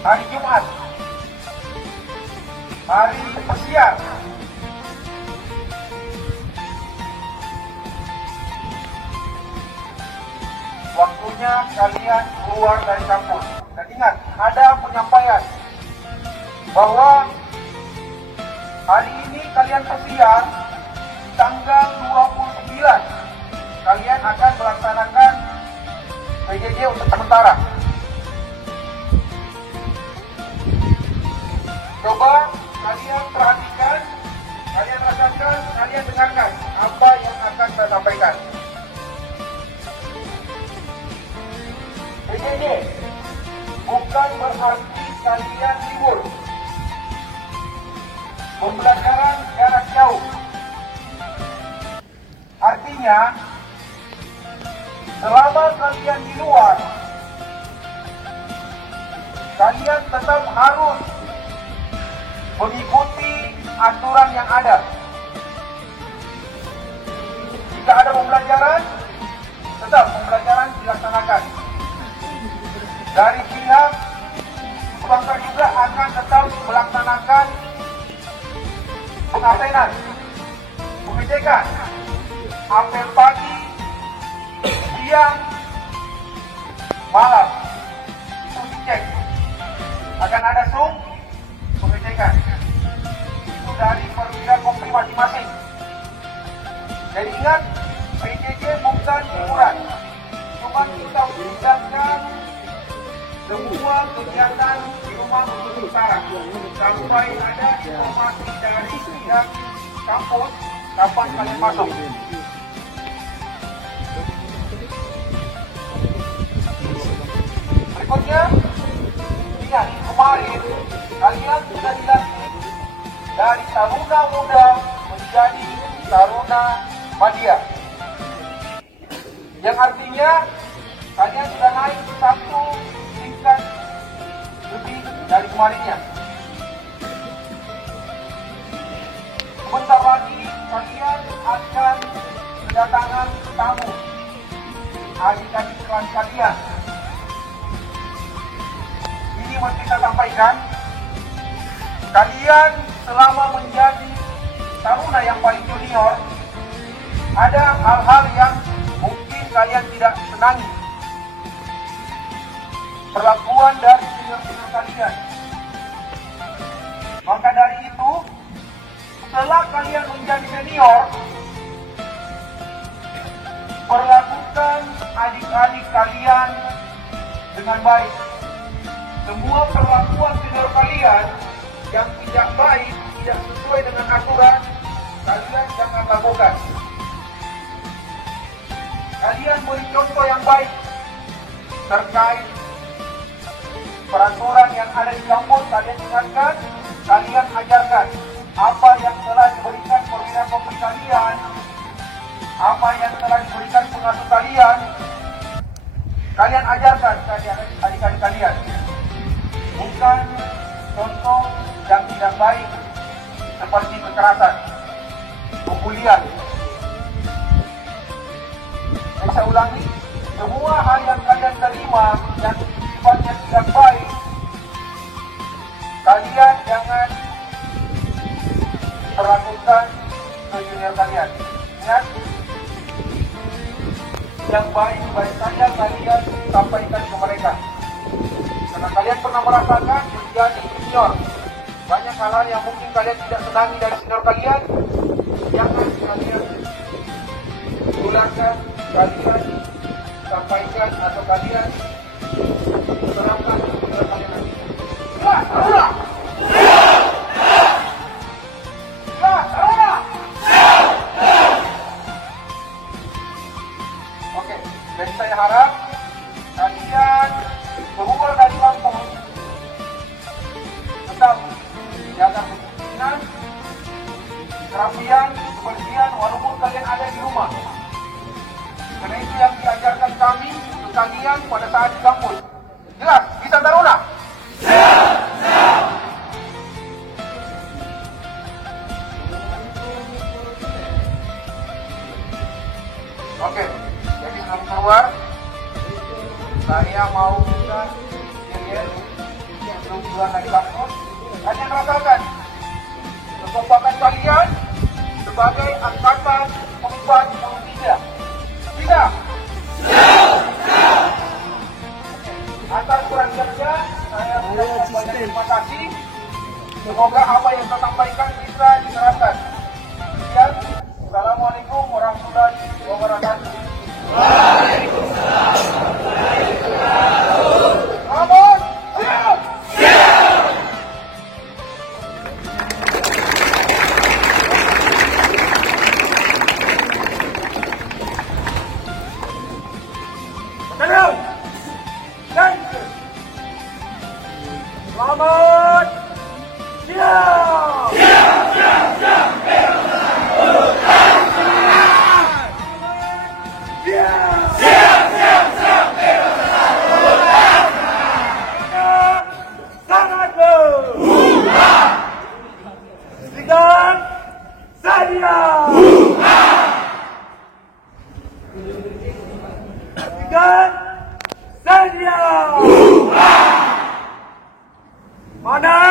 hari Jumat, hari pesiar. Waktunya kalian keluar dari kampus. Dan ingat, ada penyampaian bahwa hari ini kalian pesiar, tanggal 29 kalian akan melaksanakan PJJ untuk sementara. Coba kalian perhatikan, kalian rasakan, kalian dengarkan apa yang akan saya sampaikan. PJJ bukan berarti kalian libur. Pembelajaran jarak jauh. Artinya, selama kalian di luar, kalian tetap harus mengikuti aturan yang ada. Jika ada pembelajaran, tetap pembelajaran dilaksanakan. Dari pihak swasta juga akan tetap melaksanakan pengabsenan, pengecekan, apel pagi, siang, malam, itu dicek. Akan ada Zoom, pengecekan. Itu dari perwira kopi masing-masing. Jadi ingat, PJJ bukan hiburan. Cuma kita tinggalkan semua kegiatan di rumah untuk sementara sampai ada informasi dari pihak kampus kapan kalian masuk. Berikutnya, ingat kemarin kalian sudah dilantik dari Taruna Muda menjadi Taruna Madya, yang artinya kalian sudah naik satu tingkat lebih dari kemarinnya. Sebentar lagi kalian akan kedatangan tamu, adik-adik kelas kalian. Ini mesti saya sampaikan, kalian selama menjadi taruna yang paling junior, ada hal-hal yang mungkin kalian tidak senangi. Perlakuan dari senior-senior kalian. Maka dari itu, setelah kalian menjadi senior, perlakukan adik-adik kalian dengan baik. Semua perlakuan senior kalian yang tidak baik, tidak sesuai dengan aturan, kalian jangan lakukan. Kalian beri contoh yang baik terkait peraturan yang ada di kampus. Kalian ingatkan, kalian ajarkan apa yang telah diberikan perwira kopi kalian, apa yang telah diberikan pengasuh kalian, kalian ajarkan ke adik-adik kalian. Bukan contoh yang tidak baik seperti kekerasan, pembulian. Saya ulangi, semua hal yang kalian terima yang sifatnya tidak baik, kalian jangan perlakukan ke junior kalian. Ingat, yang baik-baik saja kalian sampaikan ke mereka. Karena kalian pernah merasakan menjadi junior, banyak hal-hal yang mungkin kalian tidak senangi dari senior kalian, jangan kalian tularkan, kalian sampaikan atau kalian terapkan ke senior kalian nanti. Oke, jadi saya harap kalian keluar dari kampus tetap jaga kedisiplinan, kerapian, kebersihan walaupun kalian ada di rumah. Karena itu yang diajarkan kami ke kalian pada saat di kampus. Jelas, bisa Taruna? bulan naik kampus, hanya merasakan kekompakan kalian sebagai angkatan kembar yang tidak. Atas kurang kerja, saya mengucapkan terima kasih. Semoga apa yang saya sampaikan bisa diterapkan. Sekian. Assalamualaikum warahmatullahi wabarakatuh. Waalaikumsalam warahmatullahi wabarakatuh. Selamat siap. Tenang. Selamat siap. Dan saya mana